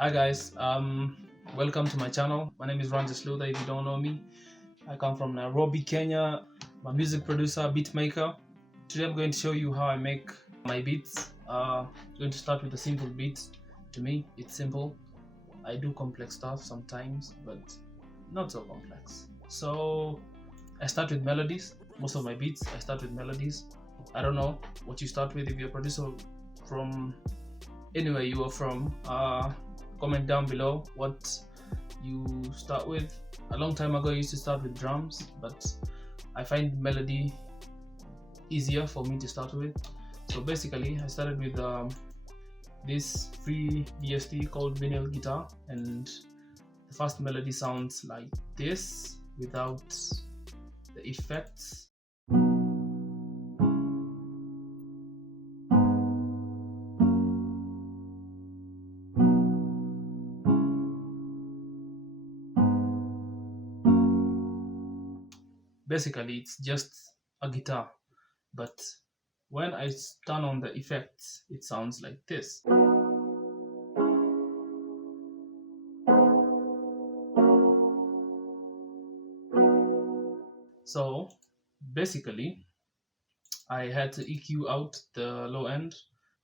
Hi guys, welcome to my channel. My name is Ranjit Luther. If you don't know me, I come from Nairobi, Kenya. I'm a music producer, beat maker. Today I'm going to show you how I make my beats. I'm going to start with a simple beat. To me, it's simple. I do complex stuff sometimes, but not so complex. So I start with melodies. Most of my beats, I start with melodies. I don't know what you start with. If you're a producer from anywhere you are from, comment down below what you start with. A long time ago I used to start with drums, but I find melody easier for me to start with. So basically I started with this free VST called vinyl guitar, and the first melody sounds like this without the effects. Basically it's just a guitar, but when I turn on the effects it sounds like this. So basically I had to EQ out the low end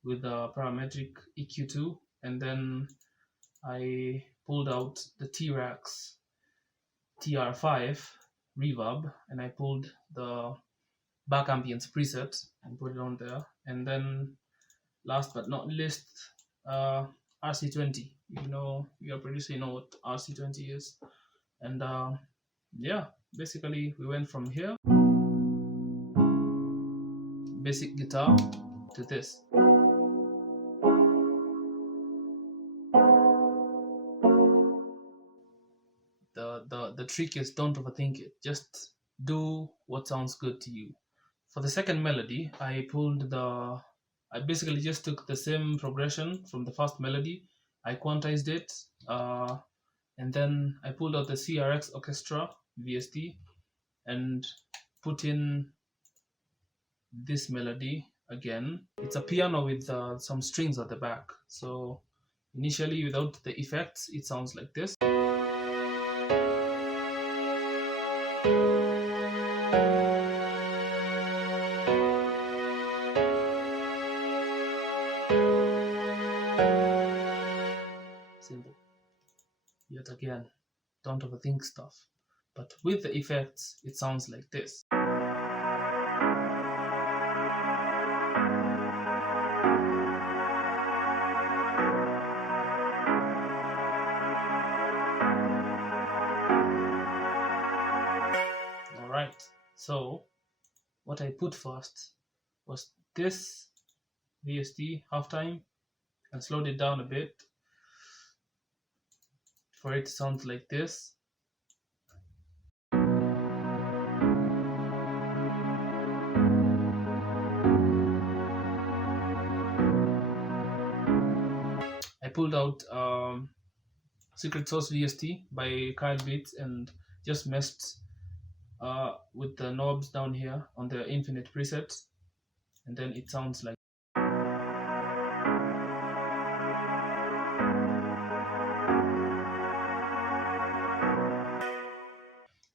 with the parametric EQ2, and then I pulled out the T-Rex TR5 reverb, and I pulled the back ambience preset and put it on there. And then last but not least, RC20. You know, you're producer, you know what RC20 is. And yeah, basically we went from here, basic guitar, to this. The trick is don't overthink it. Just do what sounds good to you. For the second melody, I basically just took the same progression from the first melody. I quantized it, and then I pulled out the CRX Orchestra VST and put in this melody again. It's a piano with some strings at the back. So initially, without the effects, it sounds like this. Simple. Yet again, don't overthink stuff. But with the effects, it sounds like this. Alright, so what I put first was this VST halftime and slowed it down a bit for it to sound like this. I pulled out Secret Sauce VST by Kyle Beats and just messed with the knobs down here on the infinite presets, and then it sounds like.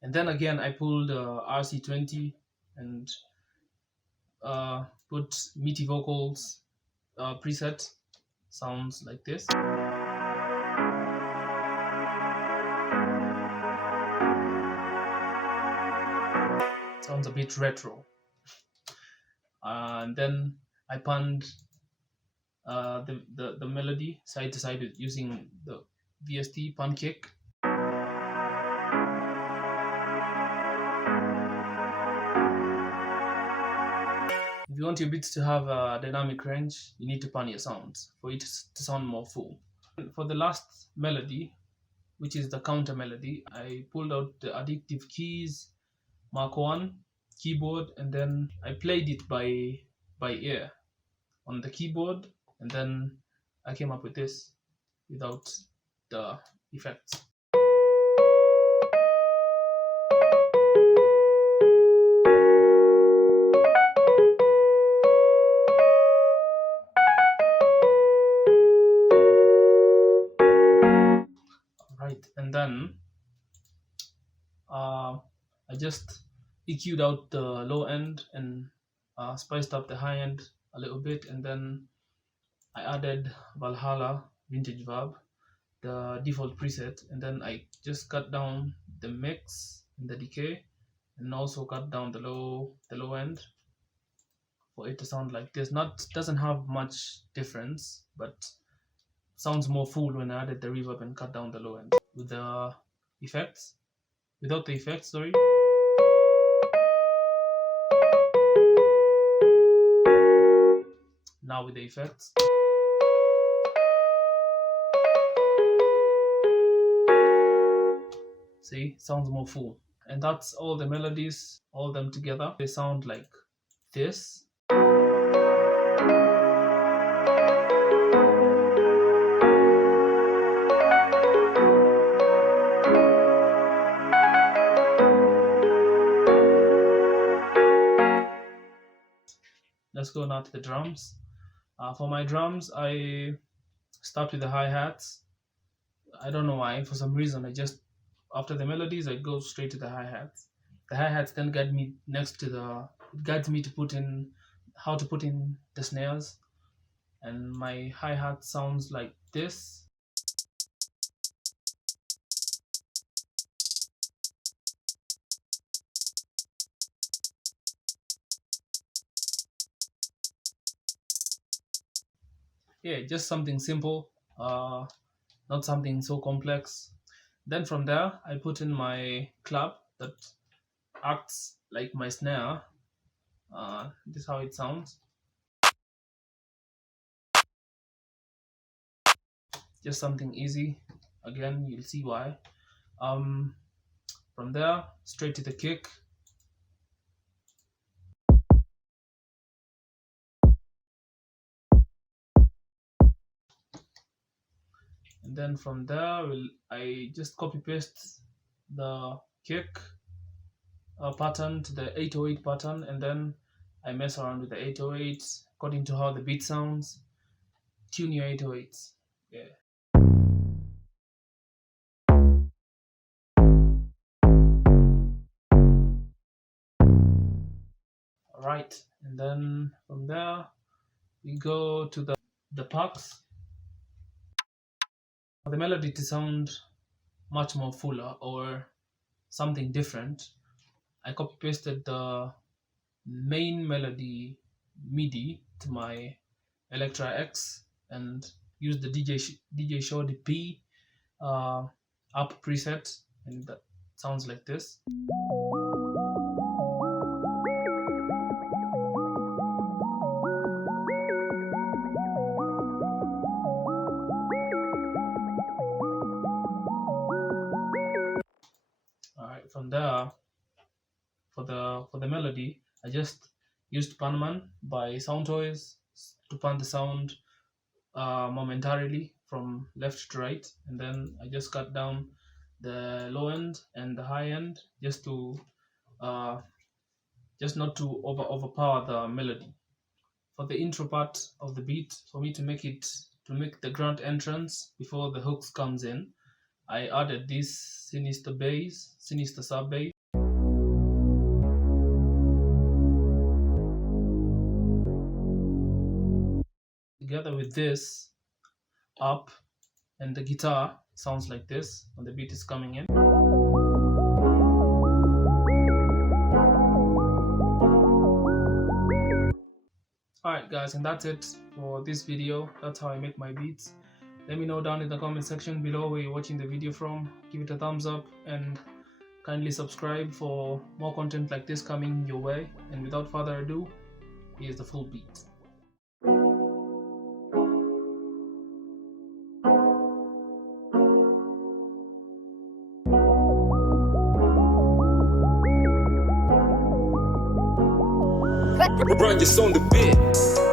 And then again I pulled RC20 and put meaty vocals preset, sounds like this. Sounds a bit retro. And then I panned the melody side to side using the VST pancake. If you want your beats to have a dynamic range, you need to pan your sounds for it to sound more full. For the last melody, which is the counter melody, I pulled out the Addictive Keys Mark 1 keyboard, and then I played it by ear on the keyboard, and then I came up with this without the effects. Right, and then I just EQ'd out the low end and spiced up the high end a little bit, and then I added Valhalla vintage verb, the default preset, and then I just cut down the mix and the decay, and also cut down the low end for it to sound like this. Doesn't have much difference, but sounds more full when I added the reverb and cut down the low end. With the effects, without the effects, sorry. Now with the effects. See, sounds more full. And that's all the melodies, all them together. They sound like this. Let's go now to the drums. For my drums, I start with the hi-hats. I don't know why, for some reason, after the melodies, I go straight to the hi-hats. The hi-hats then guide me it guides me to put in, how to put in the snares. And my hi-hat sounds like this. Yeah, just something simple, not something so complex. Then from there, I put in my clap that acts like my snare. This is how it sounds. Just something easy. Again, you'll see why. From there, straight to the kick. And then from there, I just copy paste the kick pattern to the 808 pattern, and then I mess around with the 808s according to how the beat sounds. Tune your 808s. Yeah. Alright, and then from there we go to the packs. For the melody to sound much more fuller or something different, I copy pasted the main melody MIDI to my Electra X and used the DJ Show the P up preset, and that sounds like this. Alright, from there, for the melody, I just used Panman by Soundtoys to pan the sound momentarily from left to right, and then I just cut down the low end and the high end just not to overpower the melody. For the intro part of the beat, for me to make the grunt entrance before the hooks comes in, I added this sinister sub bass. Together with this up, and the guitar sounds like this when the beat is coming in. Alright guys, and that's it for this video. That's how I make my beats. Let me know down in the comment section below where you're watching the video from. Give it a thumbs up and kindly subscribe for more content like this coming your way. And without further ado, here's the full beat. Run just on the bit.